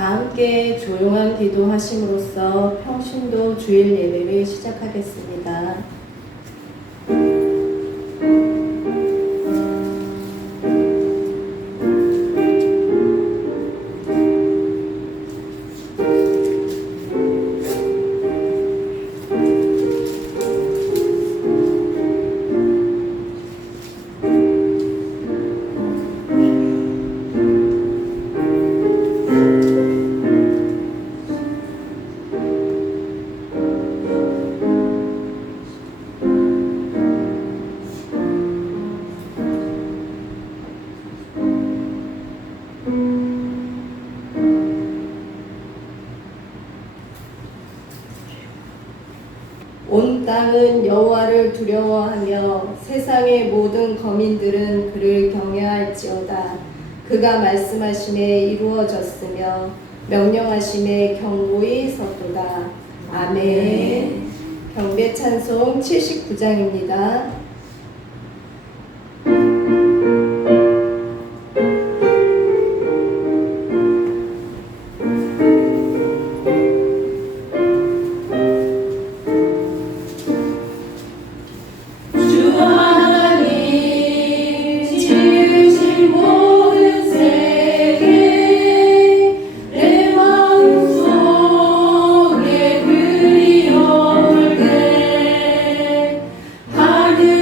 다 함께 조용한 기도하심으로써 평신도 주일 예배를 시작하겠습니다. 온 땅은 여호와를 두려워하며 세상의 모든 거민들은 그를 경외할지어다. 그가 말씀하심에 이루어졌으며 명령하심에 경고히 섰도다. 아멘. 경배 찬송 79장입니다. 하늘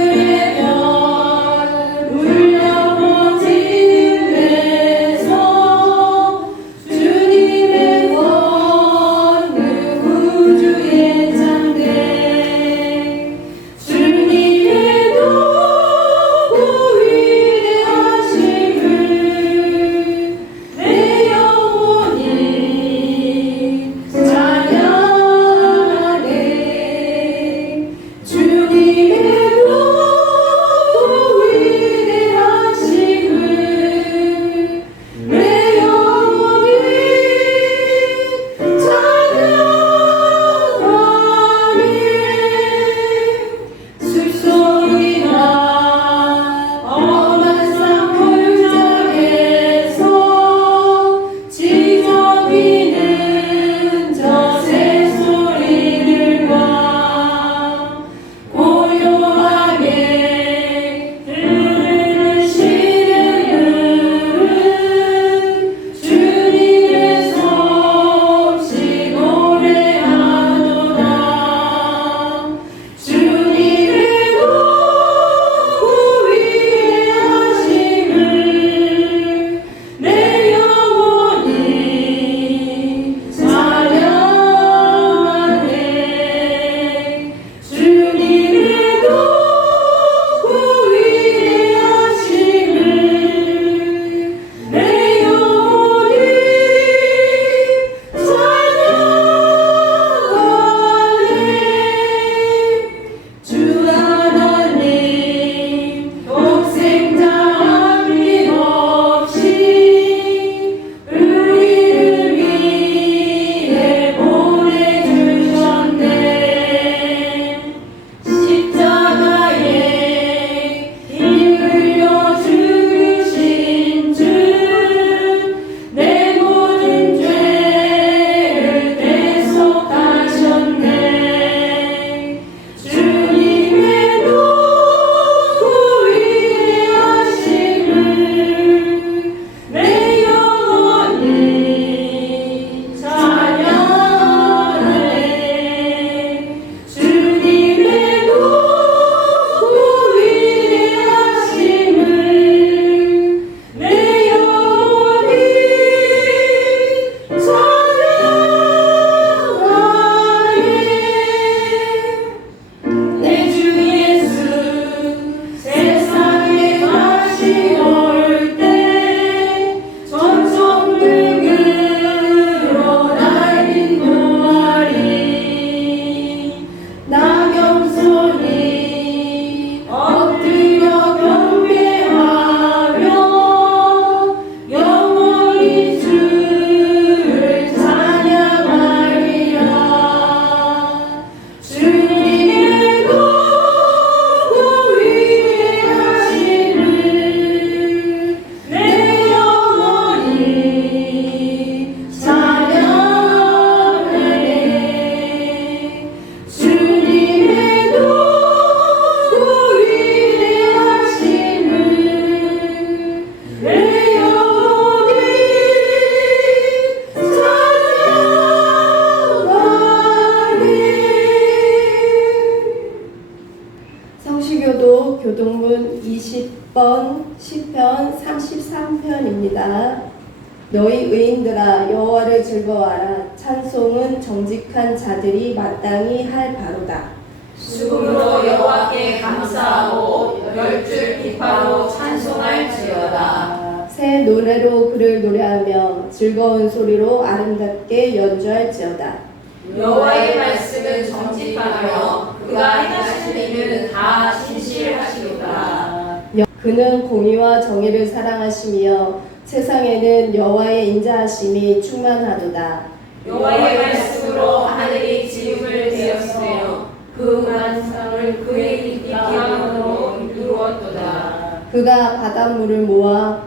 시편 33편입니다. 너희 의인들아 여호와를 즐거워하라. 찬송은 정직한 자들이 마땅히 할 바로다. 수금으로 여호와께 감사하고 열줄 비파로 찬송할지어다. 새 노래로 그를 노래하며 즐거운 소리로 아름답게 연주할지어다. 여호와의 말씀은 정직하며 그가 행하시는 일은 다 진실하시도다. 그는 공의와 정의를 사랑하시며 세상에는 여호와의 인자하심이 충만하도다. 여호와의 말씀으로 하늘이 지음을 되었으며 그 만상을 그의 기함으로 이루었도다. 그가 바닷물을 모아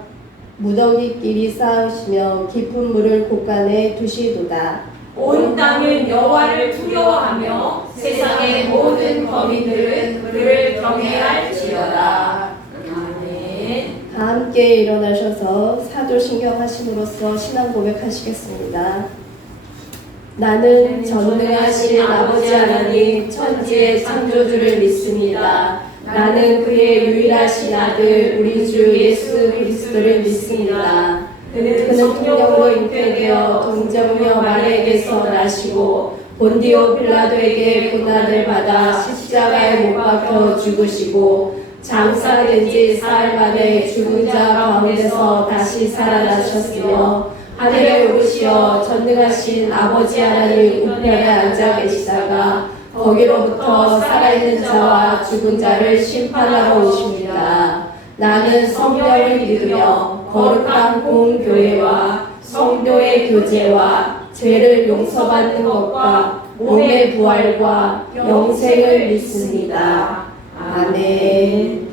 무더기끼리 쌓으시며 깊은 물을 곳간에 두시도다. 온 땅은 여호와를 두려워하며 세상의 모든 거민들은 그를 경외할지어다. 아멘. 다 함께 일어나셔서 사도신경 하심으로써 신앙 고백하시겠습니다. 나는 전능하신 아버지 하나님 천지의 창조주를 믿습니다. 나는 그의 유일하신 아들 우리 주 예수 그리스도를 믿습니다. 그는 성령으로 잉태되어 동정녀 마리아에게서 나시고 본디오 빌라도에게 고난을 받아 십자가에 못 박혀 죽으시고 장사된 지 사흘 만에 죽은 자 가운데서 다시 살아나셨으며 하늘에 오르시어 전능하신 아버지 하나님 우편에 앉아 계시다가 거기로부터 살아있는 자와 죽은 자를 심판하러 오십니다. 나는 성령을 믿으며 거룩한 공교회와 성도의 교제와 죄를 용서받는 것과 몸의 부활과 영생을 믿습니다. 아멘.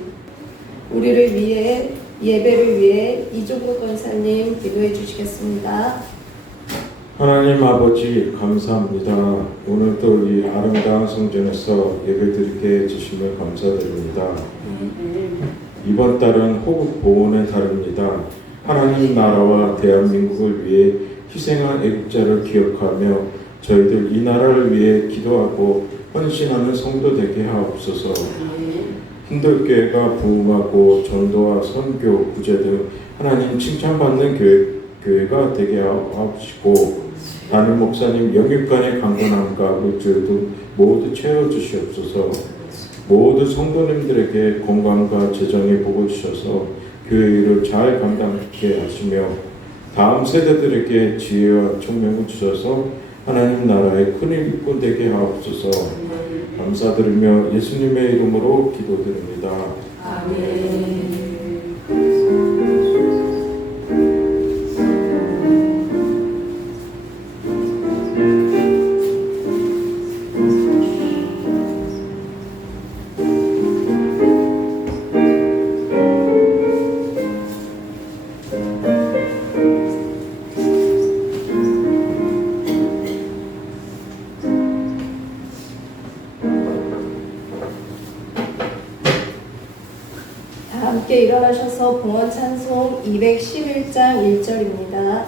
우리를 위해 예배를 위해 이종국 권사님 기도해 주시겠습니다. 하나님 아버지 감사합니다. 오늘도 이 아름다운 성전에서 예배드리게 해주심을 감사드립니다. 이번 달은 호국 보훈의 달입니다. 하나님 나라와 대한민국을 위해 희생한 애국자를 기억하며 저희들 이 나라를 위해 기도하고 헌신하는 성도 되게 하옵소서. hin들교회가 부흥하고 전도와 선교, 구제 등 하나님 칭찬받는 교회가 되게 하옵시고 담임 목사님 영육간의 강건함과 물질 등 모두 채워주시옵소서. 모두 성도님들에게 건강과 재정의 복을 주셔서 교회 일을 잘 감당하게 하시며 다음 세대들에게 지혜와 총명을 주셔서 하나님 나라의 큰 일꾼 되게 하옵소서. 감사드리며 예수님의 이름으로 기도드립니다. 아멘. 함께 일어나셔서 봉헌 찬송 211장 1절입니다.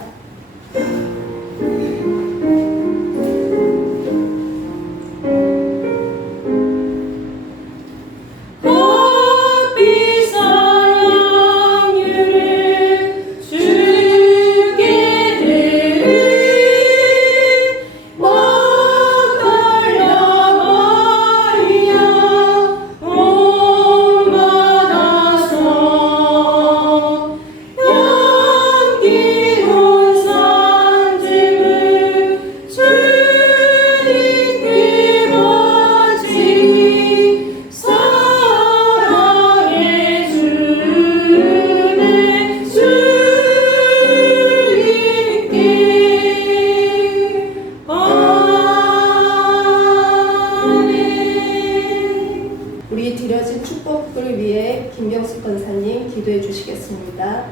우리 드려진 축복을 위해 김병숙 권사님 기도해 주시겠습니다.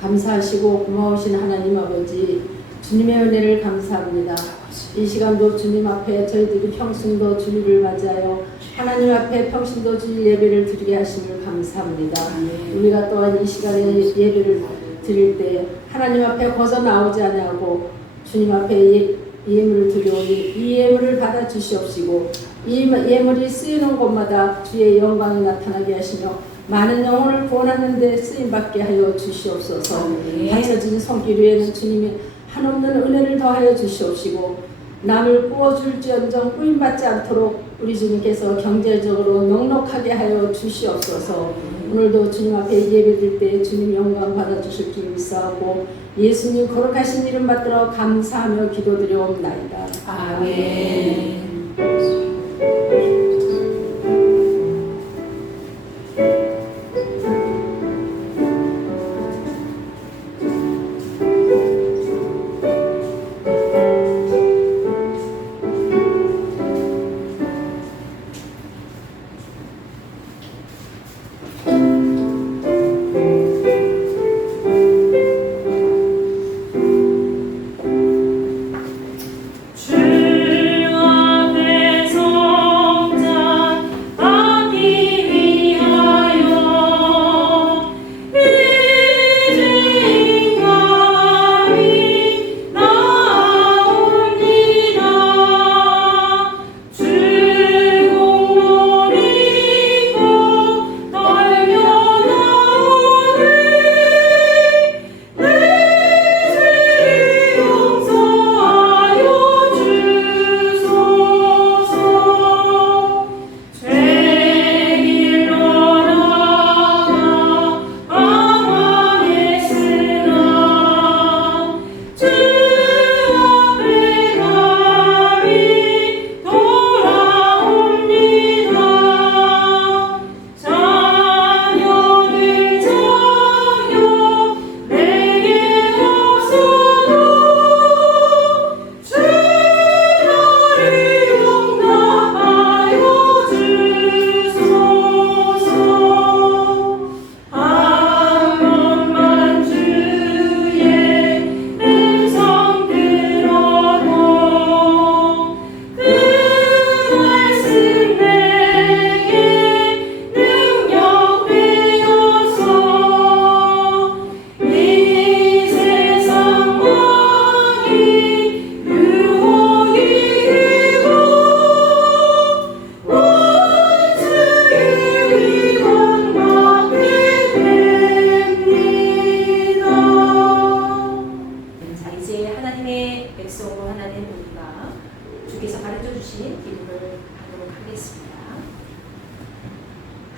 감사하시고 고마우신 하나님 아버지, 주님의 은혜를 감사합니다. 이 시간도 주님 앞에 저희들이 평신도 주일을 맞이하여 하나님 앞에 평신도 주일 예배를 드리게 하심을 감사합니다. 우리가 또한 이 시간에 예배를 드릴 때 하나님 앞에 거저 나오지 아니하고 주님 앞에 예물을 드려오니 이 예물을 받아 주시옵시고 이 예물이 쓰이는 곳마다 주의 영광이 나타나게 하시며 많은 영혼을 구원하는 데 쓰임받게 하여 주시옵소서. 아멘. 바쳐진 손길 위에는 주님의 한없는 은혜를 더하여 주시옵시고 남을 꾸어줄지언정 꾸임받지 않도록 우리 주님께서 경제적으로 넉넉하게 하여 주시옵소서. 오늘도 주님 앞에 예배드릴 때 주님 영광 받아주실 줄 믿사하고 예수님 거룩하신 이름 받들어 감사하며 기도드려옵나이다. 아멘.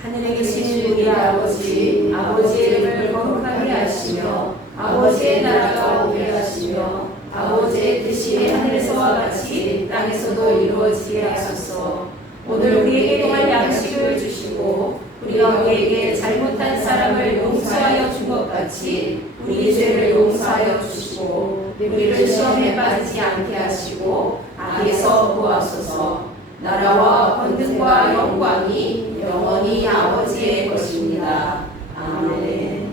하늘에 계신 우리 아버지, 아버지의 이름을 거룩하게 하시며 아버지의 나라가 오게 하시며 아버지의 뜻이 하늘에서와 같이 땅에서도 이루어지게 하소서. 오늘 우리에게 동할 양식을 주시고 우리가 우리에게 잘못한 사람을 용서하여 준 것 같이 우리 죄를 용서하여 주시고 우리를 시험에 빠지지 않게 하시고 악에서 구하소서. 나라와 권능과 영광이 영원히 아버지의 것입니다. 아멘.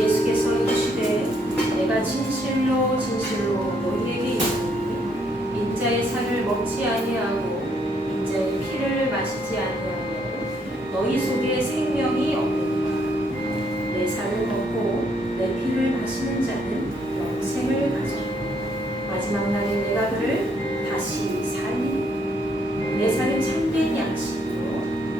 예수께서 이르시되 내가 진실로 진실로 너희에게 이르노니 인자의 살을 먹지 아니하고 인자의 피를 마시지 아니하면 너희 속에 생명이 없느니라. 내 살을 먹고 내 피를 마시는 자는 영생을 가져라. 마지막 날에 내가 그를 다시 살리리라. 내 살은 참된 양식이요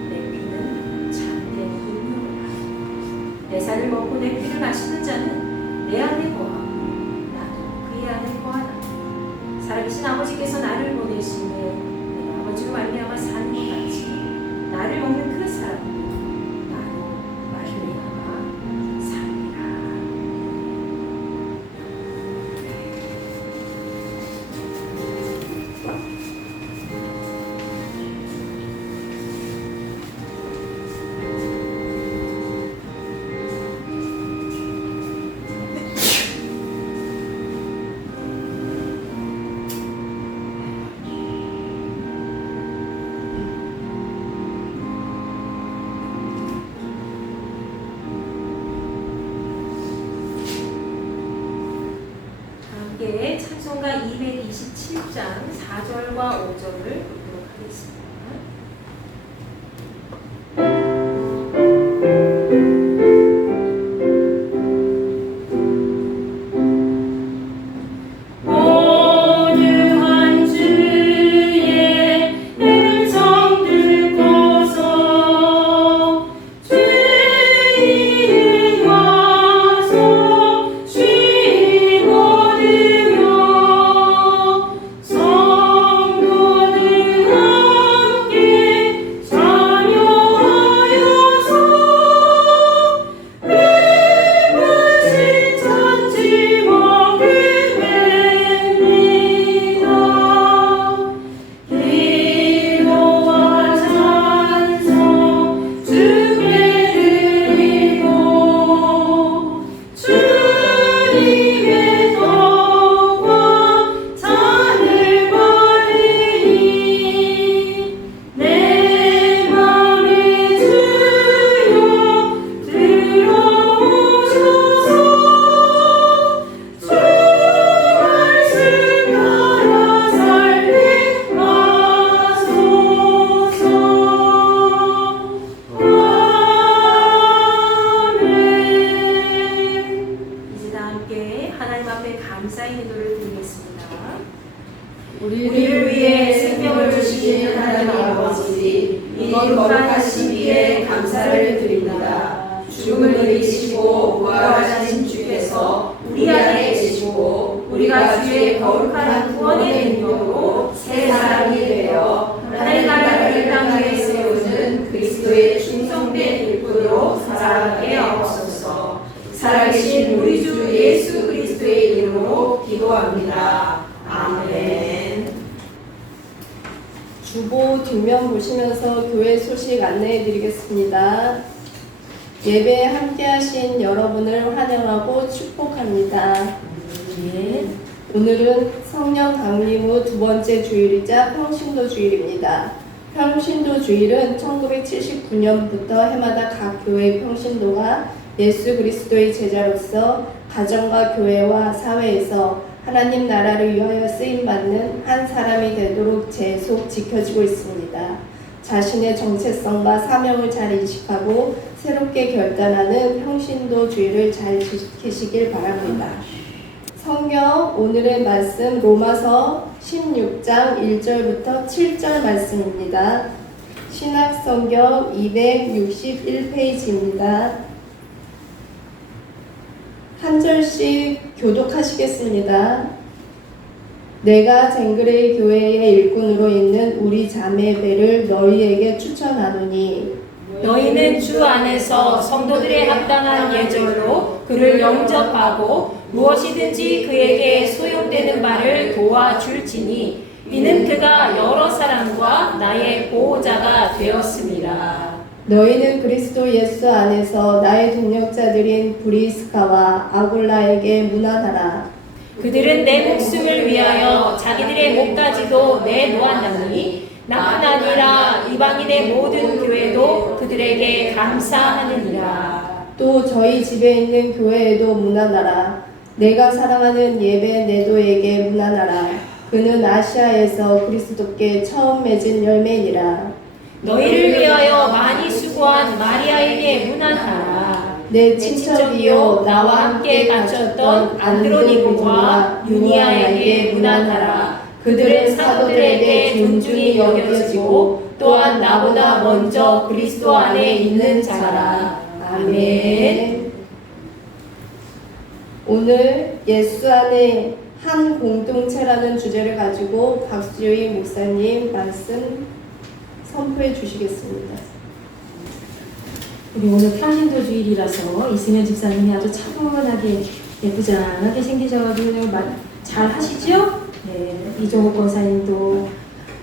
내 피는 참된 음료라. 내 살을 먹고 내 피를 마시는 자는 내 안에 거하고 나도 그의 안에 거하나. 살아계신 아버지께서 나를 보내시매 내가 아버지로 말미암아 사는 것 같이 나를 먹는 그 사람도 나로 말미암아 살리라. 함께 찬송가 227장 4절과 5절을 읽도록 하겠습니다. 온유한 주의 음성 듣고서 주 기도를 드리겠습니다. 우리를 위해 생명을 주신 하나님 아버지, 이 거룩하신 위에 감사를 드립니다. 죽음을 이기시고 부활하신 주께서 우리 안에 계시고 우리가 주의 거룩한 구원의 능력으로 새 사람이 되어 하나님 나라를 땅 위에 세우는 그리스도의 충성된 일꾼으로 살아가게 하옵소서. 살아계신 우리 주 예수 그리스도의 이름으로 기도합니다. 아멘. 주보 뒷면 보시면서 교회 소식 안내해 드리겠습니다. 예배에 함께하신 여러분을 환영하고 축복합니다. 오늘은 성령 강림 후 두 번째 주일이자 평신도 주일입니다. 평신도 주일은 1979년부터 해마다 각 교회의 평신도가 예수 그리스도의 제자로서 가정과 교회와 사회에서 하나님 나라를 위하여 쓰임받는 한 사람이 되도록 계속 지켜지고 있습니다. 자신의 정체성과 사명을 잘 인식하고 새롭게 결단하는 평신도 주의를 잘 지키시길 바랍니다. 성경 오늘의 말씀 로마서 16장 1절부터 7절 말씀입니다. 신약성경 261페이지입니다. 한 절씩 교독하시겠습니다. 내가 쟁그레이 교회의 일꾼으로 있는 우리 자매 벨을 너희에게 추천하노니 너희는 주 안에서 성도들의 합당한 예절로 그를 영접하고 무엇이든지 그에게 소용되는 바를 도와줄지니 이는 그가 여러 사람과 나의 보호자가 되었습니다. 너희는 그리스도 예수 안에서 나의 동역자들인 브리스카와 아굴라에게 문안하라. 그들은 내 목숨을 위하여 자기들의 목까지도 내놓았나니 나뿐 아니라 이방인의 모든 교회도 그들에게 감사하느니라. 또 저희 집에 있는 교회에도 문안하라. 내가 사랑하는 예배 네도에게 문안하라. 그는 아시아에서 그리스도께 처음 맺은 열매니라. 너희를 위하여 많이 수고한 마리아에게 문안하라. 내 친척이요 나와 함께 갇혔던 안드로니고와 유니아에게 문안하라. 그들은 사도들에게 존중이 여겨지고 또한 나보다 먼저 그리스도 안에 있는 자라. 아멘. 오늘 예수 안에 한 공동체라는 주제를 가지고 박수희 목사님 말씀 선포해 주시겠습니다. 우리 오늘 평신도 주일이라서 이승현 집사님이 아주 차분하게 예쁘장하게 생기셔가지고 잘 하시죠? 네, 이종욱 권사님도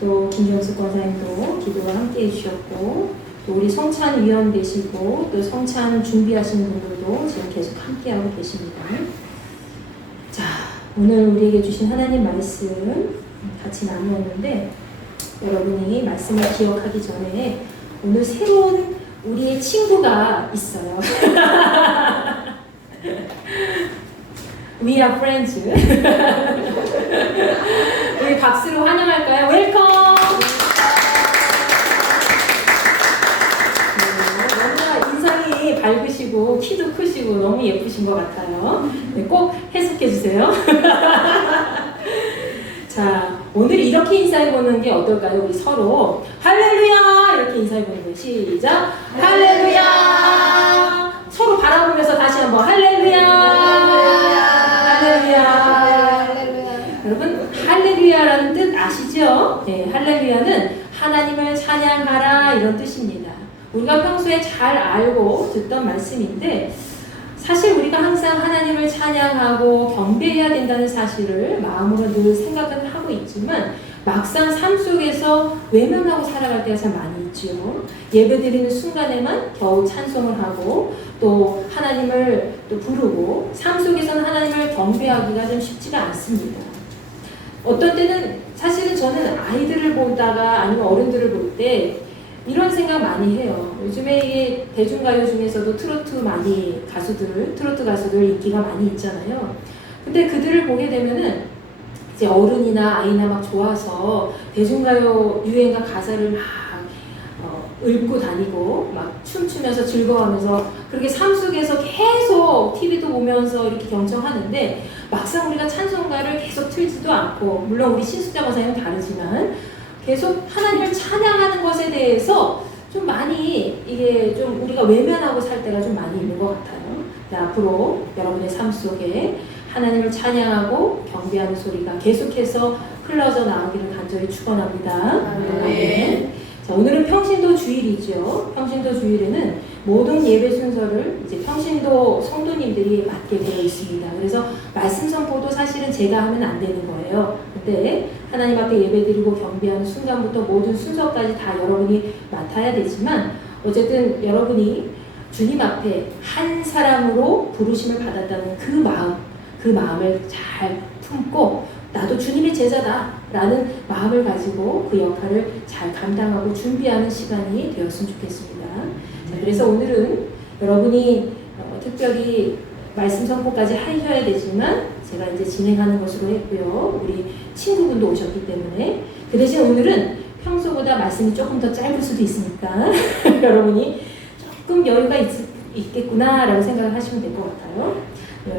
또 김정숙 권사님도 기도와 함께 해주셨고 또 우리 성찬 위원 계시고 또 성찬 준비하시는 분들도 지금 계속 함께하고 계십니다. 자, 오늘 우리에게 주신 하나님 말씀 같이 나누었는데 여러분이 말씀을 기억하기 전에 오늘 새로운 우리의 친구가 있어요. We are friends. 우리 박수로 환영할까요? 웰컴! 너무나 인상이 밝으시고 키도 크시고 너무 예쁘신 것 같아요. 네, 꼭 해석해 주세요. 자, 오늘 이렇게 인사해보는 게 어떨까요? 우리 서로 할렐루야! 이렇게 인사해보는 거예요. 시작! 할렐루야! 서로 바라보면서 다시 한번 할렐루야! 할렐루야! 여러분, 할렐루야라는 뜻 아시죠? 네, 할렐루야는 하나님을 찬양하라 이런 뜻입니다. 우리가 평소에 잘 알고 듣던 말씀인데 사실 우리가 항상 하나님을 찬양하고 경배해야 된다는 사실을 마음으로 늘 생각을 하고 있지만 막상 삶 속에서 외면하고 살아갈 때가 참 많이 있죠. 예배드리는 순간에만 겨우 찬송을 하고 또 하나님을 또 부르고 삶 속에서는 하나님을 경배하기가 좀 쉽지가 않습니다. 어떤 때는 사실은 저는 아이들을 보다가 아니면 어른들을 볼 때 이런 생각 많이 해요. 요즘에 이게 대중가요 중에서도 트로트 가수들 인기가 많이 있잖아요. 근데 그들을 보게 되면은 이제 어른이나 아이나 막 좋아서 대중가요 유행가 가사를 막 읊고 다니고 막 춤추면서 즐거워하면서 그렇게 삶 속에서 계속 TV도 보면서 이렇게 경청하는데 막상 우리가 찬송가를 계속 틀지도 않고, 물론 우리 신수자 권사님은 다르지만 계속 하나님을 찬양하는 것에 대해서 좀 많이 이게 좀 우리가 외면하고 살 때가 좀 많이 있는 것 같아요. 네, 앞으로 여러분의 삶 속에 하나님을 찬양하고 경배하는 소리가 계속해서 흘러져 나오기를 간절히 축원합니다. 아멘. 자, 오늘은 평신도 주일이죠. 평신도 주일에는 모든 예배 순서를 이제 평신도 성도님들이 맡게 되어 있습니다. 그래서 말씀 선포도 사실은 제가 하면 안 되는 거예요. 근데 하나님 앞에 예배드리고 경배하는 순간부터 모든 순서까지 다 여러분이 맡아야 되지만, 어쨌든 여러분이 주님 앞에 한 사람으로 부르심을 받았다는 그 마음을 잘 품고 나도 주님의 제자다 라는 마음을 가지고 그 역할을 잘 감당하고 준비하는 시간이 되었으면 좋겠습니다. 자, 그래서 오늘은 여러분이 특별히 말씀 선포까지 하셔야 되지만 제가 이제 진행하는 것으로 했고요. 우리 친구분도 오셨기 때문에, 그 대신 오늘은 평소보다 말씀이 조금 더 짧을 수도 있으니까 여러분이 조금 여유가 있겠구나 라고 생각을 하시면 될 것 같아요.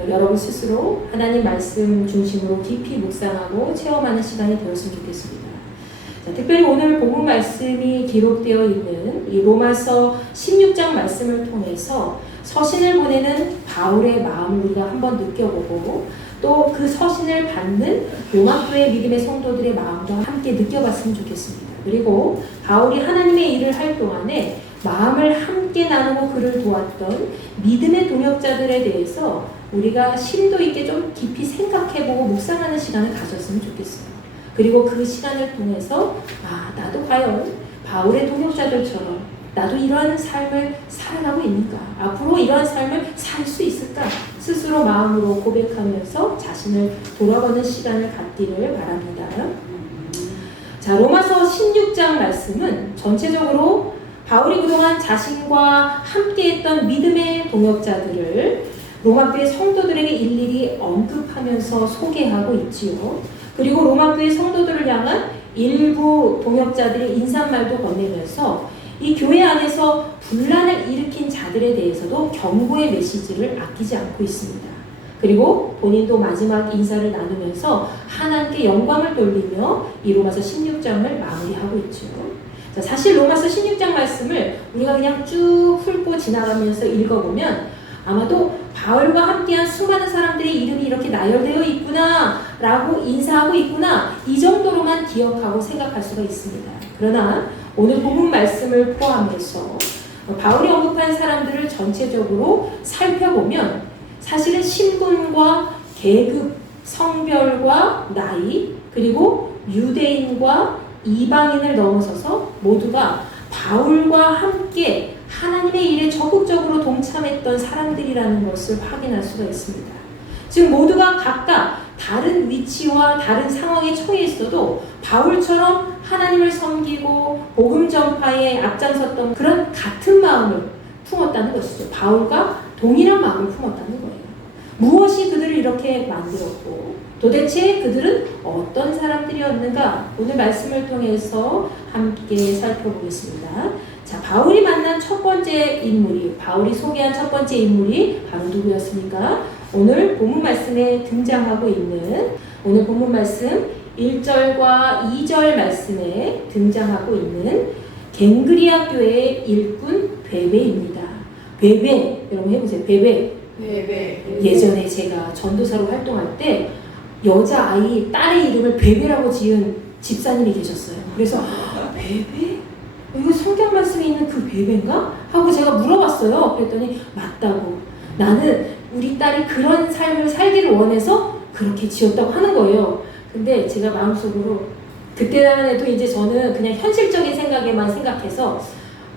여러분 스스로 하나님 말씀 중심으로 깊이 묵상하고 체험하는 시간이 되었으면 좋겠습니다. 자, 특별히 오늘 본문 말씀이 기록되어 있는 이 로마서 16장 말씀을 통해서 서신을 보내는 바울의 마음을 우리가 한번 느껴보고, 또 그 서신을 받는 로마교회 믿음의 성도들의 마음도 함께 느껴봤으면 좋겠습니다. 그리고 바울이 하나님의 일을 할 동안에 마음을 함께 나누고 그를 도왔던 믿음의 동역자들에 대해서 우리가 심도 있게 좀 깊이 생각해보고 묵상하는 시간을 가졌으면 좋겠어요. 그리고 그 시간을 통해서 나도 과연 바울의 동역자들처럼 나도 이러한 삶을 살아가고 있는가? 앞으로 이러한 삶을 살 수 있을까? 스스로 마음으로 고백하면서 자신을 돌아보는 시간을 갖기를 바랍니다. 자, 로마서 16장 말씀은 전체적으로 바울이 그동안 자신과 함께했던 믿음의 동역자들을 로마교회 성도들에게 일일이 언급하면서 소개하고 있지요. 그리고 로마교회 성도들을 향한 일부 동역자들의 인사말도 건네면서 이 교회 안에서 분란을 일으킨 자들에 대해서도 경고의 메시지를 아끼지 않고 있습니다. 그리고 본인도 마지막 인사를 나누면서 하나님께 영광을 돌리며 이 로마서 16장을 마무리하고 있죠. 자, 사실 로마서 16장 말씀을 우리가 그냥 쭉 훑고 지나가면서 읽어보면 아마도 바울과 함께한 수많은 사람들의 이름이 이렇게 나열되어 있구나 라고 인사하고 있구나, 이 정도로만 기억하고 생각할 수가 있습니다. 그러나 오늘 본문 말씀을 포함해서 바울이 언급한 사람들을 전체적으로 살펴보면 사실은 신분과 계급, 성별과 나이, 그리고 유대인과 이방인을 넘어서서 모두가 바울과 함께 하나님의 일에 적극적으로 동참했던 사람들이라는 것을 확인할 수가 있습니다. 즉 모두가 각각 다른 위치와 다른 상황에 처해 있어도 바울처럼 하나님을 섬기고 복음 전파에 앞장섰던 그런 같은 마음을 품었다는 것이죠. 바울과 동일한 마음을 품었다는 거예요. 무엇이 그들을 이렇게 만들었고 도대체 그들은 어떤 사람들이었는가? 오늘 말씀을 통해서 함께 살펴보겠습니다. 자, 바울이 만난 첫 번째 인물이, 바울이 소개한 첫 번째 인물이 바로 누구였습니까? 오늘 본문 말씀에 등장하고 있는, 오늘 본문 말씀 1절과 2절 말씀에 등장하고 있는 갱그리아 교회의 일꾼 베베입니다. 베베, 여러분 해보세요. 베베. 예전에 제가 전도사로 활동할 때 여자아이, 딸의 이름을 베베라고 지은 집사님이 계셨어요. 그래서 베베? 이거 성경 말씀에 있는 그 베베인가? 하고 제가 물어봤어요. 그랬더니 맞다고. 나는 우리 딸이 그런 삶을 살기를 원해서 그렇게 지었다고 하는 거예요. 근데 제가 마음속으로 그때만 해도 이제 저는 그냥 현실적인 생각에만 생각해서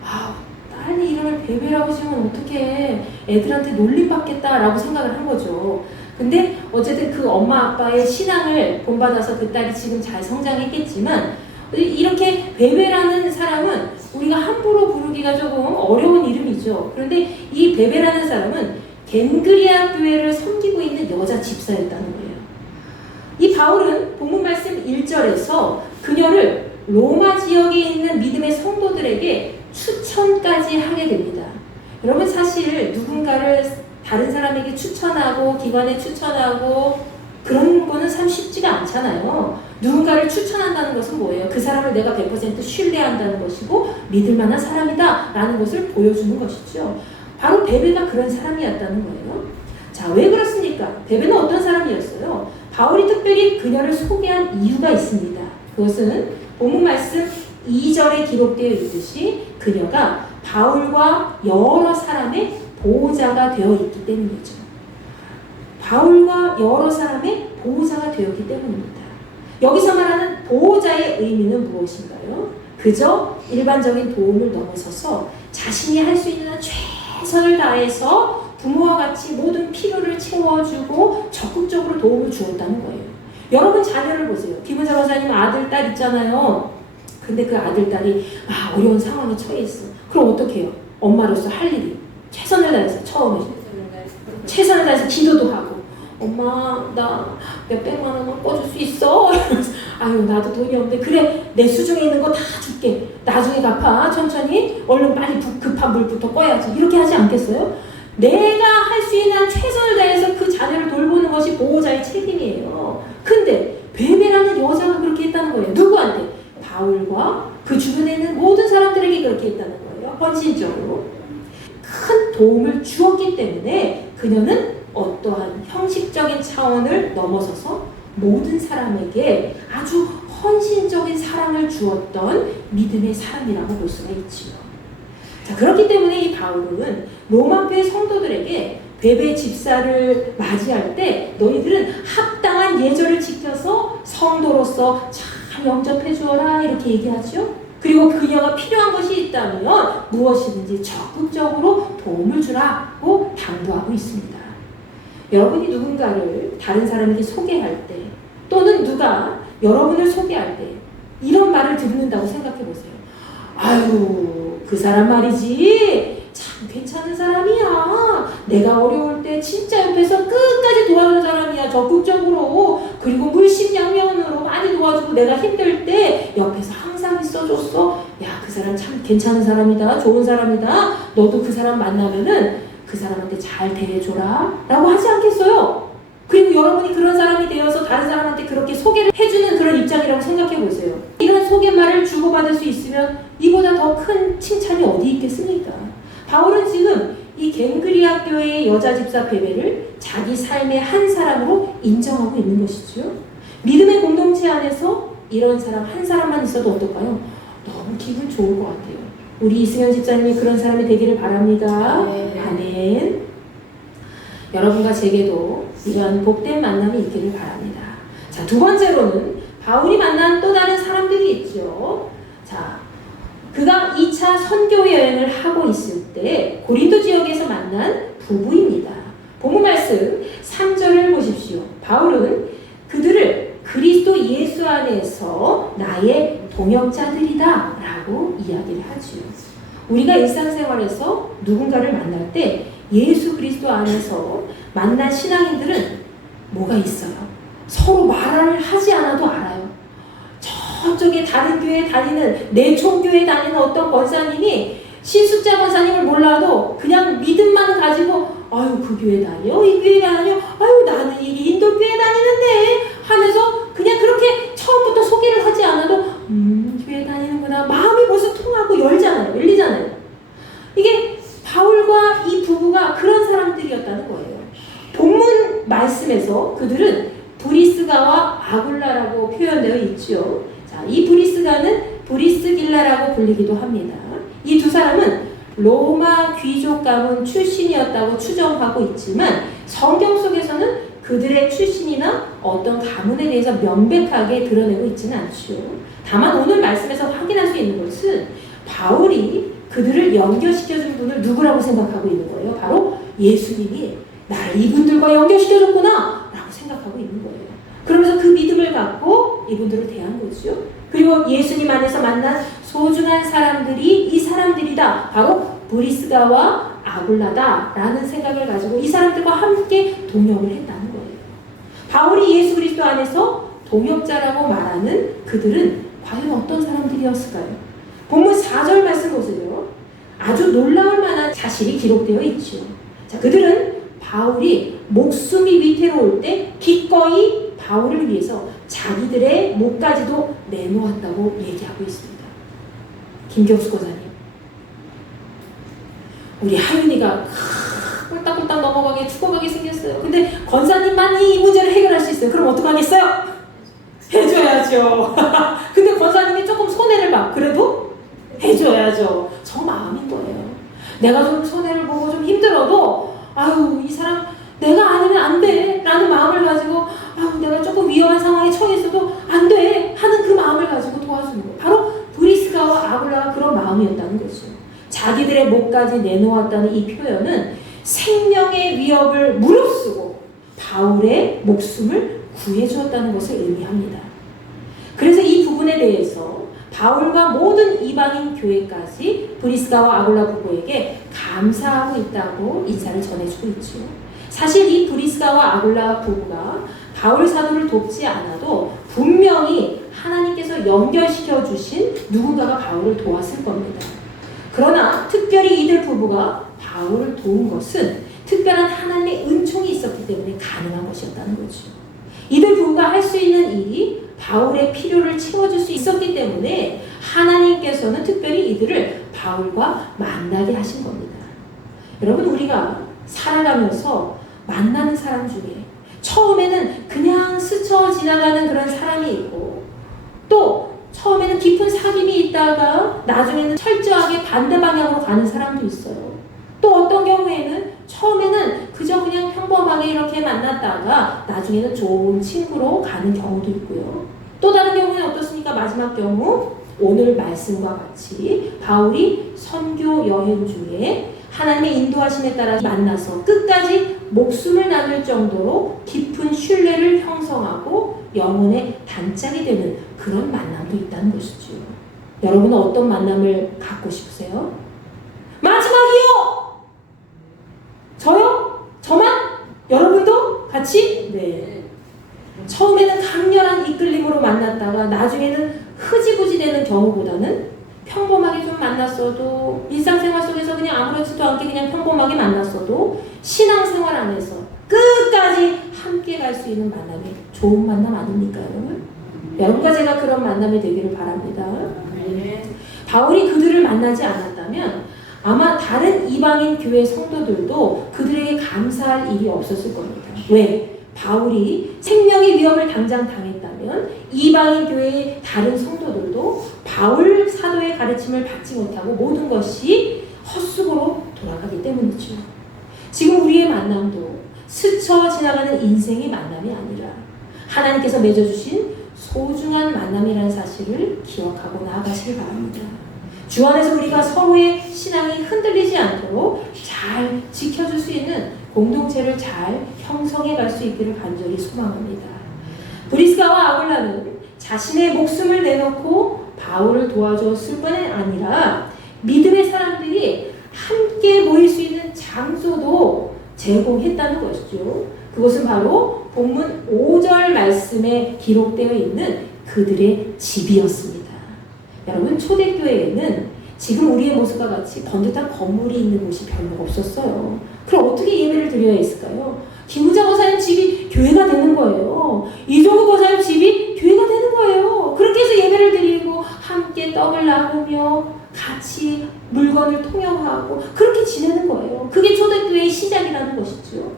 딸 이름을 베베라고 지으면 어떡해, 애들한테 놀림받겠다라고 생각을 한 거죠. 근데 어쨌든 그 엄마 아빠의 신앙을 본받아서 그 딸이 지금 잘 성장했겠지만 이렇게 베베라는 사람은 우리가 함부로 부르기가 조금 어려운 이름이죠. 그런데 이 베베라는 사람은 갱그리아 교회를 섬기고 있는 여자 집사였다는 거예요. 이 바울은 본문 말씀 1절에서 그녀를 로마 지역에 있는 믿음의 성도들에게 추천까지 하게 됩니다. 여러분 사실 누군가를 다른 사람에게 추천하고 기관에 추천하고 그런 거는 참 쉽지가 않잖아요. 누군가를 추천한다는 것은 뭐예요? 그 사람을 내가 100% 신뢰한다는 것이고 믿을 만한 사람이다 라는 것을 보여주는 것이죠. 바로 베베가 그런 사람이었다는 거예요. 자, 왜 그렇습니까? 베베는 어떤 사람이었어요? 바울이 특별히 그녀를 소개한 이유가 있습니다. 그것은 본문 말씀 2절에 기록되어 있듯이 그녀가 바울과 여러 사람의 보호자가 되어 있기 때문이죠. 바울과 여러 사람의 보호자가 되었기 때문입니다. 여기서 말하는 보호자의 의미는 무엇인가요? 그저 일반적인 도움을 넘어서서 자신이 할 수 있는 한 최선을 다해서 부모와 같이 모든 필요를 채워주고 적극적으로 도움을 주었다는 거예요. 여러분 자녀를 보세요. 김은자 박사님 아들, 딸 있잖아요. 근데 그 아들, 딸이 어려운 상황에 처해 있어. 그럼 어떻게 해요? 엄마로서 할 일이 최선을 다해서 처음에 최선을 다해서 기도도 하고 엄마 나 몇백만 원을 꿔줄 수 있어? 아유 나도 돈이 없는데 그래 내 수중에 있는 거 다 줄게 나중에 갚아 천천히 얼른 빨리 급한 물부터 꺼야지 이렇게 하지 않겠어요? 내가 할 수 있는 한 최선을 다해서 그 자녀를 돌보는 것이 보호자의 책임이에요. 근데 베베라는 여자가 그렇게 했다는 거예요. 누구한테? 바울과 그 주변에 있는 모든 사람들에게 그렇게 했다는 거예요. 헌신적으로 큰 도움을 주었기 때문에 그녀는 어떠한 형식적인 차원을 넘어서서 모든 사람에게 아주 헌신적인 사랑을 주었던 믿음의 사람이라고 볼 수가 있지요. 자, 그렇기 때문에 이 바울은 로마교회 성도들에게 베베 집사를 맞이할 때 너희들은 합당한 예절을 지켜서 성도로서 잘 영접해 주어라 이렇게 얘기하죠. 그리고 그녀가 필요한 것이 있다면 무엇이든지 적극적으로 도움을 주라고 당부하고 있습니다. 여러분이 누군가를 다른 사람에게 소개할 때 또는 누가 여러분을 소개할 때 이런 말을 듣는다고 생각해 보세요. 아유 그 사람 말이지 참 괜찮은 사람이야. 내가 어려울 때 진짜 옆에서 끝까지 도와준 사람이야. 적극적으로 그리고 물심양면으로 많이 도와주고 내가 힘들 때 옆에서 항상 있어줬어. 야 그 사람 참 괜찮은 사람이다. 좋은 사람이다. 너도 그 사람 만나면은 그 사람한테 잘 대해줘라 라고 하지 않겠어요? 그리고 여러분이 그런 사람이 되어서 다른 사람한테 그렇게 소개를 해주는 그런 입장이라고 생각해 보세요. 이런 소개말을 주고받을 수 있으면 이보다 더 큰 칭찬이 어디 있겠습니까? 바울은 지금 이 갱그리아 교회의 여자 집사 베베를 자기 삶의 한 사람으로 인정하고 있는 것이죠. 믿음의 공동체 안에서 이런 사람 한 사람만 있어도 어떨까요? 너무 기분 좋을 것 같아요. 우리 이승현 집사님이 그런 사람이 되기를 바랍니다. 아멘. 여러분과 제게도 이런 복된 만남이 있기를 바랍니다. 자, 두 번째로는 바울이 만난 또 다른 사람들이 있죠. 자, 그가 2차 선교 여행을 하고 있을 때 고린도 지역에서 만난 부부입니다. 본문 말씀 3절을 보십시오. 바울은 그들을 그리스도 예수 안에서 나의 동역자들이다 라고 이야기를 하죠. 우리가 일상생활에서 누군가를 만날 때 예수 그리스도 안에서 만난 신앙인들은 뭐가 있어요? 서로 말을 하지 않아도 알아요. 저쪽에 다른 교회에 다니는 내촌교회에 다니는 어떤 권사님이 신숙자 권사님을 몰라도 그냥 믿음만 가지고 아유 그 교회 다녀? 이 교회 다녀? 아유 나는 이 인도교회 다니는데 하면서 그냥 그렇게 처음부터 소개를 하지 않아도 교회 다니는구나 마음이 벌써 통하고 열리잖아요. 이게 바울과 이 부부가 그런 사람들이었다는 거예요. 본문 말씀에서 그들은 브리스가와 아굴라라고 표현되어 있죠. 자, 이 브리스가는 브리스길라라고 불리기도 합니다. 이 두 사람은 로마 귀족 가문 출신이었다고 추정하고 있지만 성경 속에서는 그들의 출신이나 어떤 가문에 대해서 명백하게 드러내고 있지는 않죠. 다만 오늘 말씀에서 확인할 수 있는 것은 바울이 그들을 연결시켜준 분을 누구라고 생각하고 있는 거예요? 바로 예수님이 나를 이분들과 연결시켜줬구나 라고 생각하고 있는 거예요. 그러면서 그 믿음을 갖고 이분들을 대한 거죠. 그리고 예수님 안에서 만난 소중한 사람들이 이 사람들이다. 바로 브리스가와 아굴라다 라는 생각을 가지고 이 사람들과 함께 동역을 했다는 거예요. 바울이 예수 그리스도 안에서 동역자라고 말하는 그들은 과연 어떤 사람들이었을까요? 본문 4절 말씀 보세요. 아주 놀라울 만한 사실이 기록되어 있죠. 자, 그들은 바울이 목숨이 위태로울 때 기꺼이 바울을 위해서 자기들의 목까지도 내놓았다고 얘기하고 있습니다. 김경수 권사님, 우리 하윤이가 꼴딱꼴딱 넘어가게 죽어가게 생겼어요. 근데 권사님만이 이 문제를 해결할 수 있어요. 그럼 어떡하겠어요? 해줘야죠. 근데 권사님이 조금 손해를 봐. 그래도 해줘야죠. 저 마음인 거예요. 내가 좀 손해를 보고 좀 힘들어도 아유, 이 사람 내가 아니면 안 돼 라는 마음을 가지고, 아유, 내가 조금 위험한 상황에 처했어도 안 돼 하는 그 마음을 가지고 도와주는 거예요. 바로 브리스가와 아굴라가 그런 마음이었다는 거죠. 자기들의 목까지 내놓았다는 이 표현은 생명의 위협을 무릅쓰고 바울의 목숨을 구해주었다는 것을 의미합니다. 그래서 이 부분에 대해서 바울과 모든 이방인 교회까지 브리스가와 아굴라 부부에게 감사하고 있다고 인사를 전해주고 있죠. 사실 이 브리스가와 아굴라 부부가 바울 사도를 돕지 않아도 분명히 하나님께서 연결시켜 주신 누군가가 바울을 도왔을 겁니다. 그러나 특별히 이들 부부가 바울을 도운 것은 특별한 하나님의 은총이 있었기 때문에 가능한 것이었다는 거죠. 이들 부부가 할 수 있는 일이 바울의 필요를 채워줄 수 있었기 때문에 하나님께서는 특별히 이들을 바울과 만나게 하신 겁니다. 여러분, 우리가 살아가면서 만나는 사람 중에 처음에는 그냥 스쳐 지나가는 그런 사람이 있고, 또 처음에는 깊은 사귐이 있다가 나중에는 철저하게 반대 방향으로 가는 사람도 있어요. 또 어떤 경우에는 처음에는 그저 그냥 평범하게 이렇게 만났다가 나중에는 좋은 친구로 가는 경우도 있고요. 또 다른 경우는 어떻습니까? 마지막 경우, 오늘 말씀과 같이 바울이 선교 여행 중에 하나님의 인도하심에 따라 만나서 끝까지 목숨을 나눌 정도로 깊은 신뢰를 형성하고 영혼의 단짝이 되는 그런 만남도 있다는 것이죠. 여러분은 어떤 만남을 갖고 싶으세요? 마지막이요! 저요? 저만? 여러분도 같이? 네. 처음에는 강렬한 이끌림으로 만났다가 나중에는 흐지부지 되는 경우보다는 평범하게 좀 만났어도, 일상생활 속에서 그냥 아무렇지도 않게 그냥 평범하게 만났어도 신앙생활 안에서 끝까지 함께 갈 수 있는 만남이 좋은 만남 아닙니까, 여러분? 여러분과 제가 그런 만남이 되기를 바랍니다. 바울이 그들을 만나지 않았다면 아마 다른 이방인 교회 성도들도 그들에게 감사할 일이 없었을 겁니다. 왜? 바울이 생명의 위협을 당장 당했다면 이방인 교회의 다른 성도들도 바울 사도의 가르침을 받지 못하고 모든 것이 헛수고로 돌아가기 때문이죠. 지금 우리의 만남도 스쳐 지나가는 인생의 만남이 아니라 하나님께서 맺어주신 소중한 만남이라는 사실을 기억하고 나아가시기 바랍니다. 주 안에서 우리가 서로의 신앙이 흔들리지 않도록 잘 지켜줄 수 있는 공동체를 잘 형성해 갈 수 있기를 간절히 소망합니다. 브리스가와 아굴라는 자신의 목숨을 내놓고 바울을 도와줬을 뿐 아니라 믿음의 사람들이 함께 모일 수 있는 장소도 제공했다는 것이죠. 그것은 바로 본문 5절 말씀에 기록되어 있는 그들의 집이었습니다. 여러분, 초대교회에는 지금 우리의 모습과 같이 번듯한 건물이 있는 곳이 별로 없었어요. 그럼 어떻게 예배를 드려야 했을까요? 김우자 권사님 집이 교회가 되는 거예요. 이종구 권사님 집이 교회가 되는 거예요. 그렇게 해서 예배를 드리고 함께 떡을 나누며 같이 물건을 통용하고 그렇게 지내는 거예요. 그게 초대교회의 시작이라는 것이죠.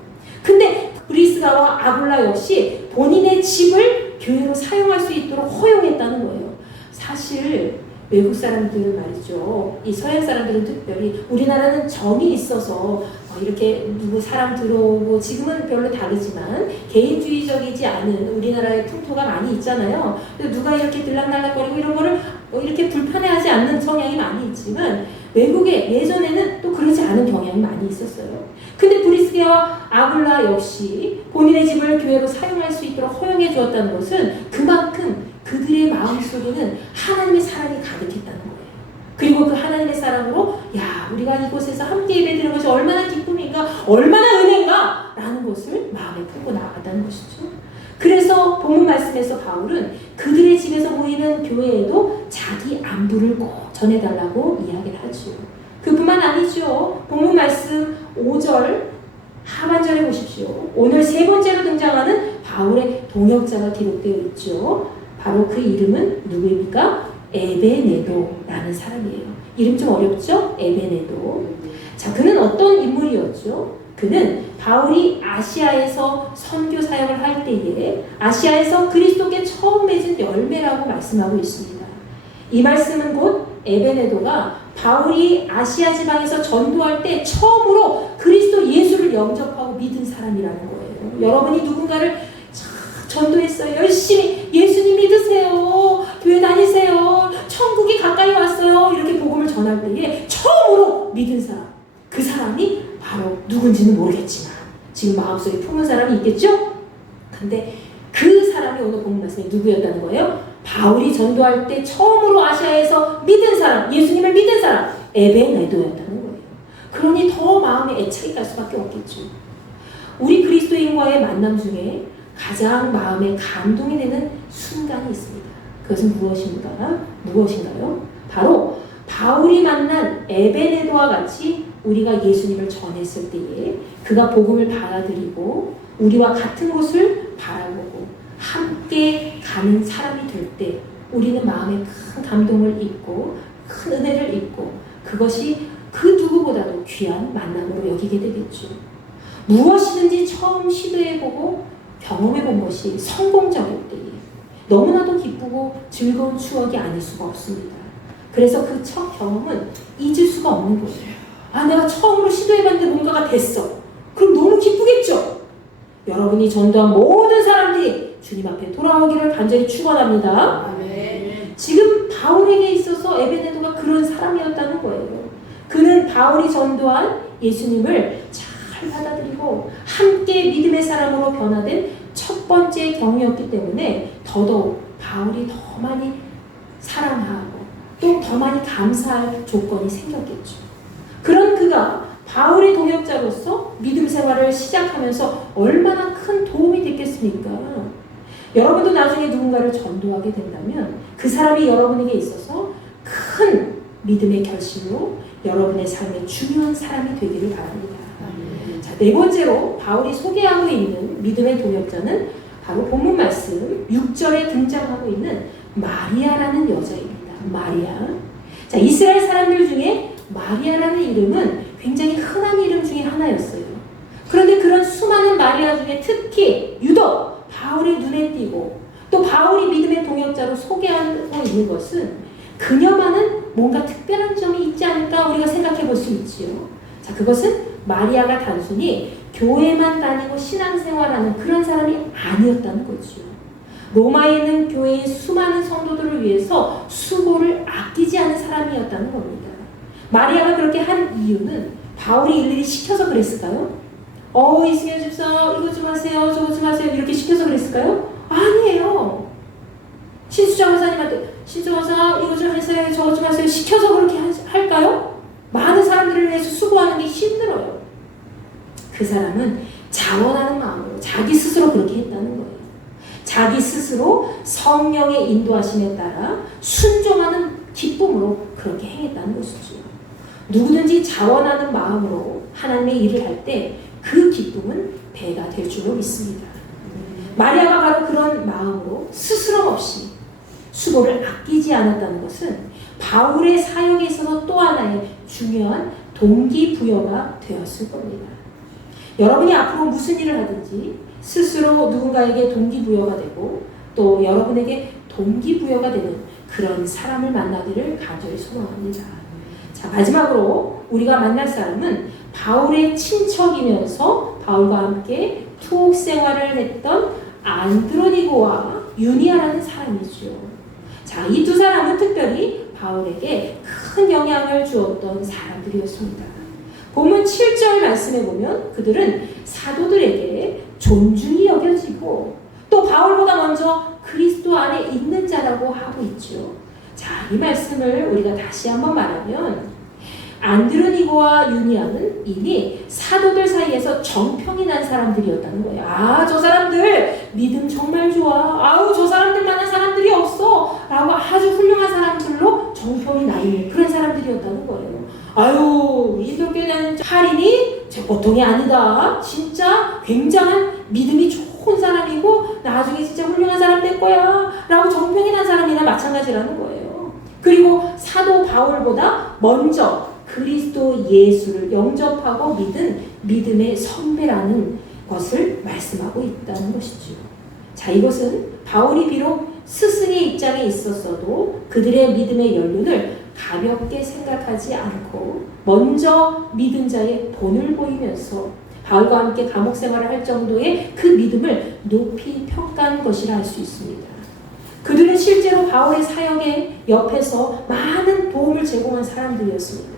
근데 브리스가와 아굴라 역시 본인의 집을 교회로 사용할 수 있도록 허용했다는 거예요. 사실 외국 사람들은 말이죠. 이 서양 사람들은 특별히 우리나라는 정이 있어서 이렇게 누구 사람 들어오고 지금은 별로 다르지만 개인주의적이지 않은 우리나라의 풍토가 많이 있잖아요. 누가 이렇게 들락날락거리고 이런 거를 이렇게 불편해하지 않는 성향이 많이 있지만 외국에 예전에는 또 그러지 않은 경향이 많이 있었어요. 근데 브리스가와 아굴라 역시 본인의 집을 교회로 사용할 수 있도록 허용해 주었다는 것은 그만큼 그들의 마음속에는 하나님의 사랑이 가득했다는 거예요. 그리고 그 하나님의 사랑으로 야, 우리가 이곳에서 함께 예배드리는 것이 얼마나 기쁨인가, 얼마나 은혜인가 라는 것을 마음에 품고 나아갔다는 것이죠. 그래서 본문 말씀에서 바울은 그들의 집에서 모이는 교회에도 자기 안부를 꼭 전해달라고 이야기를 하죠. 그뿐만 아니죠. 본문 말씀 5절 하반절에 보십시오. 오늘 세 번째로 등장하는 바울의 동역자가 기록되어 있죠. 바로 그 이름은 누구입니까? 에베네도라는 사람이에요. 이름 좀 어렵죠? 에베네도. 자, 그는 어떤 인물이었죠? 그는 바울이 아시아에서 선교 사역을 할 때에 아시아에서 그리스도께 처음 맺은 열매라고 말씀하고 있습니다. 이 말씀은 곧 에베네도가 바울이 아시아 지방에서 전도할 때 처음으로 그리스도 예수를 영접하고 믿은 사람이라는 거예요. 여러분이 누군가를 전도했어요. 열심히 예수님 믿으세요. 교회 다니세요. 천국이 가까이 왔어요. 이렇게 복음을 전할 때에 처음으로 믿은 사람. 그 사람이 바로 누군지는 모르겠지만 지금 마음속에 품은 사람이 있겠죠? 근데 그 사람이 오늘 본문 말씀에 누구였다는 거예요? 바울이 전도할 때 처음으로 아시아에서 믿은 사람, 예수님을 믿은 사람, 에베네도였다는 거예요. 그러니 더 마음에 애착이 갈 수밖에 없겠죠. 우리 그리스도인과의 만남 중에 가장 마음에 감동이 되는 순간이 있습니다. 그것은 무엇인가요? 바로 바울이 만난 에베네도와 같이 우리가 예수님을 전했을 때에 그가 복음을 받아들이고 우리와 같은 곳을 바라보고 함께 가는 사람이 될 때 우리는 마음에 큰 감동을 입고 큰 은혜를 입고 그것이 그 누구보다도 귀한 만남으로 여기게 되겠죠. 무엇이든지 처음 시도해보고 경험해본 것이 성공적일 때에 너무나도 기쁘고 즐거운 추억이 아닐 수가 없습니다. 그래서 그 첫 경험은 잊을 수가 없는 거예요. 아, 내가 처음으로 시도해봤는데 뭔가가 됐어. 그럼 너무 기쁘겠죠? 여러분이 전도한 모든 사람들이 주님 앞에 돌아오기를 간절히 축원합니다. 지금 바울에게 있어서 에베네도가 그런 사람이었다는 거예요. 그는 바울이 전도한 예수님을 잘 받아들이고 함께 믿음의 사람으로 변화된 첫 번째 경우였기 때문에 더더욱 바울이 더 많이 사랑하고 또 더 많이 감사할 조건이 생겼겠죠. 그런 그가 바울의 동역자로서 믿음 생활을 시작하면서 얼마나 큰 도움이 됐겠습니까? 여러분도 나중에 누군가를 전도하게 된다면 그 사람이 여러분에게 있어서 큰 믿음의 결심으로 여러분의 삶에 중요한 사람이 되기를 바랍니다. 자, 네 번째로 바울이 소개하고 있는 믿음의 동역자는 바로 본문 말씀 6절에 등장하고 있는 마리아라는 여자입니다. 마리아. 자, 이스라엘 사람들 중에 마리아라는 이름은 굉장히 흔한 이름 중에 하나였어요. 그런데 그런 수많은 마리아 중에 특히 유독 바울이 눈에 띄고 또 바울이 믿음의 동역자로 소개하고 있는 것은 그녀만은 뭔가 특별한 점이 있지 않을까 우리가 생각해 볼 수 있지요. 자, 그것은 마리아가 단순히 교회만 다니고 신앙생활하는 그런 사람이 아니었다는 거죠. 로마에 있는 교회의 수많은 성도들을 위해서 수고를 아끼지 않은 사람이었다는 겁니다. 마리아가 그렇게 한 이유는 바울이 일일이 시켜서 그랬을까요? 이승현 집사 이것 좀 하세요, 저것 좀 하세요 이렇게 시켜서 그랬을까요? 아니에요. 신수장 원사님한테 신수장 원사 이것 좀 하세요, 저것 좀 하세요 시켜서 그렇게 할까요? 많은 사람들을 위해서 수고하는 게 힘들어요. 그 사람은 자원하는 마음으로 자기 스스로 그렇게 했다는 거예요. 자기 스스로 성령의 인도하심에 따라 순종하는 기쁨으로 그렇게 행했다는 것이죠. 누구든지 자원하는 마음으로 하나님의 일을 할 때 그 기쁨은 배가 될 줄로 믿습니다. 마리아가 바로 그런 마음으로 스스럼 없이 수고를 아끼지 않았다는 것은 바울의 사역에 있어서 또 하나의 중요한 동기부여가 되었을 겁니다. 여러분이 앞으로 무슨 일을 하든지 스스로 누군가에게 동기부여가 되고 또 여러분에게 동기부여가 되는 그런 사람을 만나기를 간절히 소망합니다. 자, 마지막으로 우리가 만날 사람은 바울의 친척이면서 바울과 함께 투옥 생활을 했던 안드로니고와 유니아라는 사람이죠. 자, 이 두 사람은 특별히 바울에게 큰 영향을 주었던 사람들이었습니다. 본문 7절 말씀에 보면 그들은 사도들에게 존중이 여겨지고 또 바울보다 먼저 그리스도 안에 있는 자라고 하고 있죠. 자, 이 말씀을 우리가 다시 한번 말하면 안드로니고와 유니아는 이미 사도들 사이에서 정평이 난 사람들이었다는 거예요. 아, 저 사람들 믿음 정말 좋아. 아우, 저 사람들만한 사람들이 없어. 라고 아주 훌륭한 사람들로 정평이 나 있는 그런 사람들이었다는 거예요. 아유, 인도교회는 할인이 보통이 아니다. 진짜 굉장한 믿음이 좋은 사람이고 나중에 진짜 훌륭한 사람 될 거야 라고 정평이 난 사람이나 마찬가지라는 거예요. 그리고 사도 바울보다 먼저 그리스도 예수를 영접하고 믿은 믿음의 선배라는 것을 말씀하고 있다는 것이죠. 자, 이것은 바울이 비록 스승의 입장에 있었어도 그들의 믿음의 연륜을 가볍게 생각하지 않고 먼저 믿은 자의 본을 보이면서 바울과 함께 감옥 생활을 할 정도의 그 믿음을 높이 평가한 것이라 할 수 있습니다. 그들은 실제로 바울의 사역에 옆에서 많은 도움을 제공한 사람들이었습니다.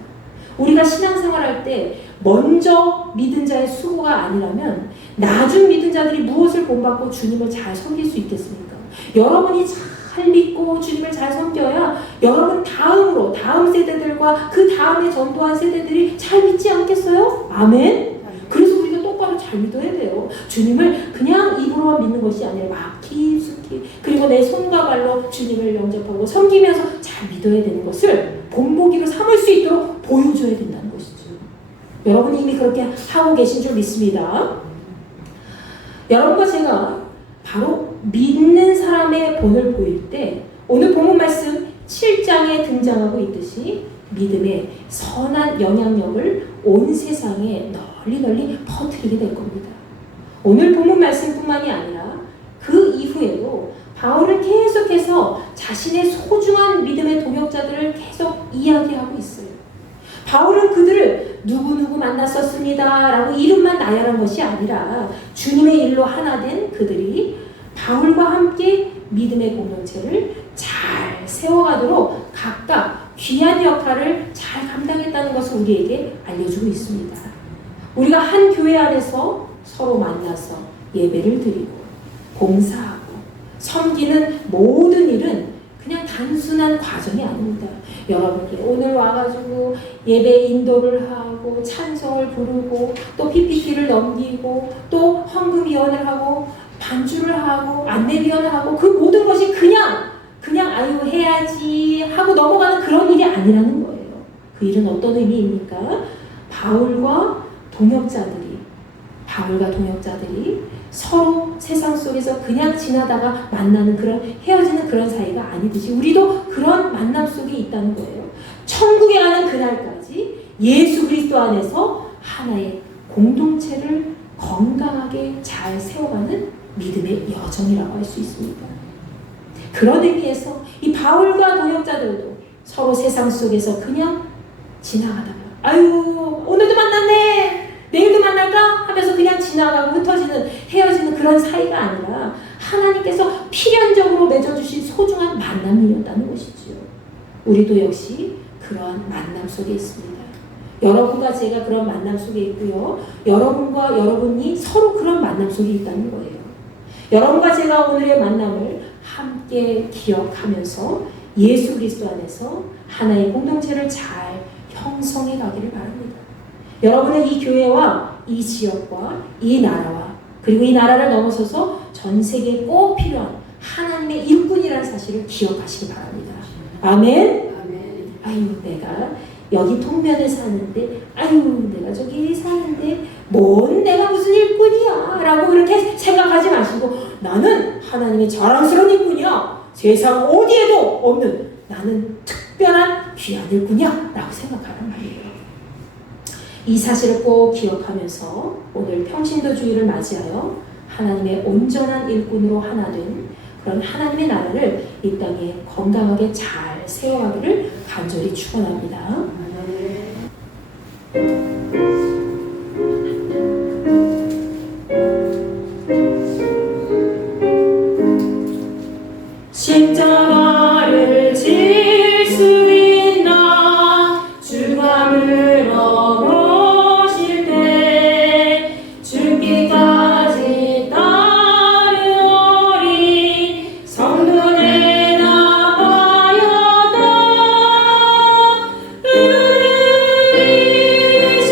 우리가 신앙생활할 때 먼저 믿은 자의 수고가 아니라면 나중 믿은 자들이 무엇을 본받고 주님을 잘 섬길 수 있겠습니까? 여러분이 잘 믿고 주님을 잘 섬겨야 여러분 다음으로 다음 세대들과 그 다음에 전도한 세대들이 잘 믿지 않겠어요? 아멘? 그래서 우리가 똑바로 잘 믿어야 돼요. 주님을 그냥 입으로만 믿는 것이 아니라 막 깊숙이 그리고 내 손과 발로 주님을 영접하고 섬기면서 잘 믿어야 되는 것을 본보기로 삼을 수 있도록 보여줘야 된다는 것이죠. 여러분이 이미 그렇게 하고 계신 줄 믿습니다. 여러분과 제가 바로 믿는 사람의 본을 보일 때 오늘 본문 말씀 7장에 등장하고 있듯이 믿음의 선한 영향력을 온 세상에 널리 퍼뜨리게 될 겁니다. 오늘 본문 말씀뿐만이 아니라 그 이후에도 바울은 계속해서 자신의 소중한 믿음의 동역자들을 계속 이야기하고 있어요. 바울은 그들을 누구누구 만났었습니다 라고 이름만 나열한 것이 아니라 주님의 일로 하나 된 그들이 바울과 함께 믿음의 공동체를 잘 세워가도록 각각 귀한 역할을 잘 감당했다는 것을 우리에게 알려주고 있습니다. 우리가 한 교회 안에서 서로 만나서 예배를 드리고 봉사하고 섬기는 모든 일은 그냥 단순한 과정이 아닙니다. 여러분이 오늘 와가지고 예배 인도를 하고 찬송을 부르고 또 PPT를 넘기고 또 헌금위원을 하고 반주를 하고 안내위원을 하고 그 모든 것이 그냥 아유 해야지 하고 넘어가는 그런 일이 아니라는 거예요. 그 일은 어떤 의미입니까? 바울과 동역자들이 서로 세상 속에서 그냥 지나다가 만나는 그런 헤어지는 그런 사이가 아니듯이 우리도 그런 만남 속에 있다는 거예요. 천국에 가는 그날까지 예수 그리스도 안에서 하나의 공동체를 건강하게 잘 세워가는 믿음의 여정이라고 할 수 있습니다. 그런 의미에서 이 바울과 동역자들도 서로 세상 속에서 그냥 지나가다가 아유 오늘도 만났네 내일도 만날까 하면서 그냥 지나가고 흩어지는 헤어지는 그런 사이가 아니라 하나님께서 필연적으로 맺어주신 소중한 만남이었다는 것이죠. 우리도 역시 그러한 만남 속에 있습니다. 여러분과 제가 그런 만남 속에 있고요. 여러분과 여러분이 서로 그런 만남 속에 있다는 거예요. 여러분과 제가 오늘의 만남을 함께 기억하면서 예수 그리스도 안에서 하나의 공동체를 잘 형성해 가기를 바랍니다. 여러분은 이 교회와 이 지역과 이 나라와 그리고 이 나라를 넘어서서 전 세계에 꼭 필요한 하나님의 일꾼이라는 사실을 기억하시기 바랍니다. 아멘? 아유 내가 여기 통면에 사는데 아유 내가 저기 사는데 뭔 내가 무슨 일꾼이야 라고 그렇게 생각하지 마시고 나는 하나님의 자랑스러운 일꾼이야. 세상 어디에도 없는 나는 특별한 귀한 일꾼이야 라고 생각하란 말이에요. 이 사실을 꼭 기억하면서 오늘 평신도주의를 맞이하여 하나님의 온전한 일꾼으로 하나 된 그런 하나님의 나라를 이 땅에 건강하게 잘 세워가기를 간절히 축원합니다. 십자가를 질 수 있나 주감을 얻으실 때 죽기까지 따르리 성도네 나가여다 의리신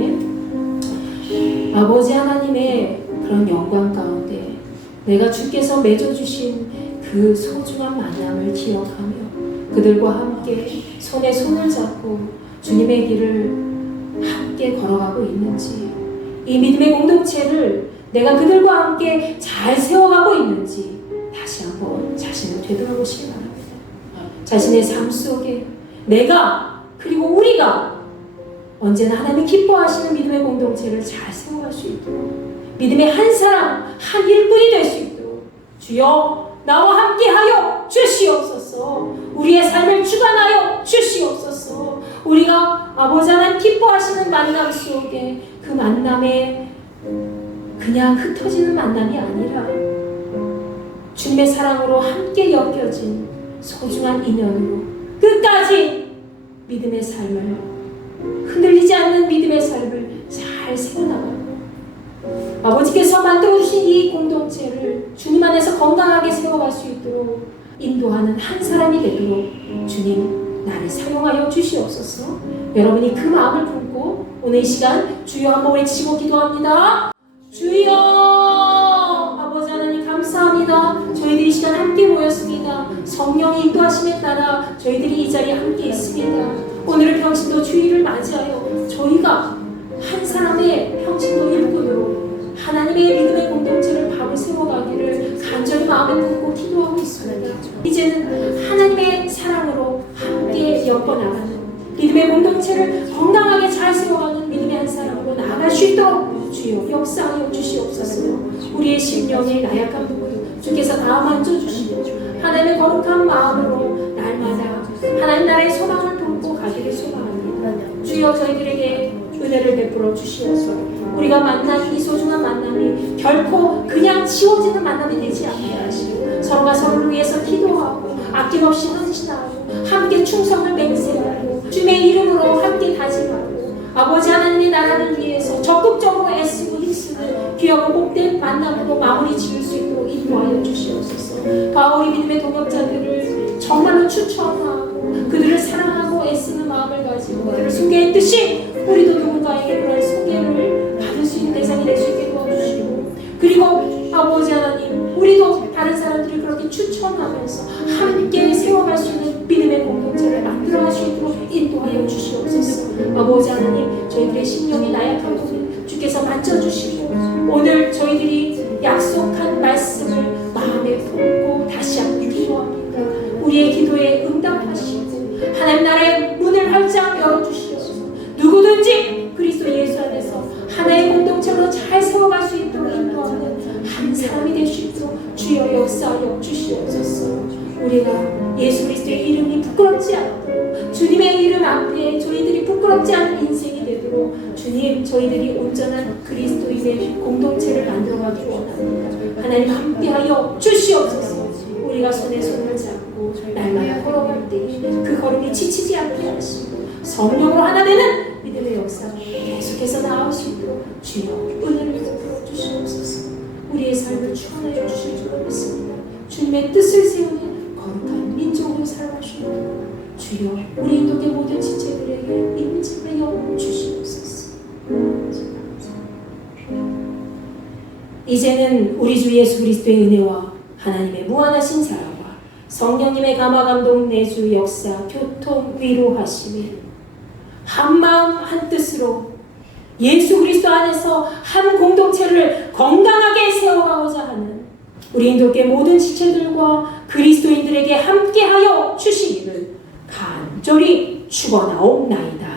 때문에 아버지 하나님의 그런 영광 가운데 내가 주께서 맺어주신 그 소중한 만남을 기억하며 그들과 함께 손에 손을 잡고 주님의 길을 함께 걸어가고 있는지, 이 믿음의 공동체를 내가 그들과 함께 잘 세워가고 있는지 다시 한번 자신을 되돌아보시기 바랍니다. 자신의 삶 속에 내가 그리고 우리가 언제나 하나님이 기뻐하시는 믿음의 공동체를 잘 세워갈 수 있도록, 믿음의 한 사람 한 일꾼이 될 수 있도록 주여 나와 함께하여 주시옵소서. 우리의 삶을 주관하여 주시옵소서. 우리가 아버지 하나님 기뻐하시는 만남 속에 그 만남에 그냥 흩어지는 만남이 아니라 주님의 사랑으로 함께 엮여진 소중한 인연으로 끝까지 믿음의 삶을, 흔들리지 않는 믿음의 삶을 잘 세워나가고 아버지께서 만들어주신 이 공동체를 주님 안에서 건강하게 세워갈 수 있도록 인도하는 한 사람이 되도록 주님 나를 사용하여 주시옵소서. 여러분이 그 마음을 품고 오늘 이 시간 주여 한번 외치고 기도합니다. 주여 아버지 하나님 감사합니다. 저희들이 이 시간 함께 모였습니다. 성령의 인도하심에 따라 저희들이 이 자리에 함께 있습니다. 오늘의 평신도 주일을 맞이하여 저희가 한 사람의 평신도 일꾼으로 하나님의 믿음의 공동체를 바로 세워가기를 간절히 마음에 품고 기도하고 있습니다. 이제는 하나님의 사랑으로 함께 엮어나가는 믿음의 공동체를 건강하게 잘 세워가는 믿음의 한 사람으로 나아갈 수 있도록 주여 역사하여 주시옵소서. 우리의 심령의 나약한 부분 주께서 다 만져주시고 하나님의 거룩한 마음으로 날마다 하나님 나라의 소망을 품고 가기를 소망합니다. 주여 저희들에게 은혜를 베풀어 주시옵소서. 우리가 만난 이 소중한 만남이 결코 그냥 지워지는 만남이 되지 않게 하시고 서로가 서로를 위해서 기도하고 아낌없이 헌신하고 함께 충성을 맹세하고 주님의 이름으로 함께 다짐하고 아버지 하나님의 나라를 위해서 적극적으로 애쓰고 힘쓰는 귀하고 복된 만남으로 마무리 지을 수 있도록 인도하여 주시옵소서. 우리 믿음의 동역자들을 정말로 추천하고 그들을 사랑하고 애쓰는 마음을 가지고 그들을 소개했듯이 우리도 누군가에게 그런 소개를 받을 수 있는 대상이 될 수 있게 도와주시고, 그리고 아버지 하나님 우리도 다른 사람들을 그렇게 추천하면서 함께 세워갈 수 있는 믿음의 공동체를 만들어갈 수 있도록 인도하여 주시옵소서. 아버지 하나님 저희들의 심령이 나약한 부분 주께서 만져주시고 오늘 저희들이 약속한 말씀을 마음에 품고 다시 한번 기도합니다. 우리의 기도에 응답하시고 하나님 나라의 문을 활짝 열어주시옵소서. 누구든지 그리스도 예수 안에서 하나의 공동체로 잘 세워갈 수 있도록 인도하는 한 사람이 될 수 있도록 주여 역사하여 주시옵소서. 우리가 예수 그리스도의 이름이 부끄럽지 않도록 주님의 이름 앞에 저희들이 부끄럽지 않은 인생이 되도록 주님 저희들이 온전한 그리스도인의 공동체를 만들어가기 원합니다. 하나님 함께하여 주시옵소서. 우리가 손에 손을 잡고 날마다 걸어갈 때 그 걸음이 지치지 않게 하시고 성령으로 하나 되는 믿음의 역사가 계속해서 나올 수 있도록 주여 은혜를 베풀어 주시옵소서. 우리의 삶을 축원하여 주실 줄 믿습니다. 주님의 뜻을 세우는 거룩한 민족으로 살아가시고 주여 우리 인도의 모든 지체들에게 임재하여 주시옵소서. 이제는 우리 주 예수 그리스도의 은혜와 하나님의 무한하신 사랑과 성령님의 감화감동 내주 역사 교통 위로하심이 한마음 한뜻으로 예수 그리스도 안에서 한 공동체를 건강하게 세워가고자 하는 우리 인도교회 모든 지체들과 그리스도인들에게 함께하여 주시기를 간절히 축원하옵나이다.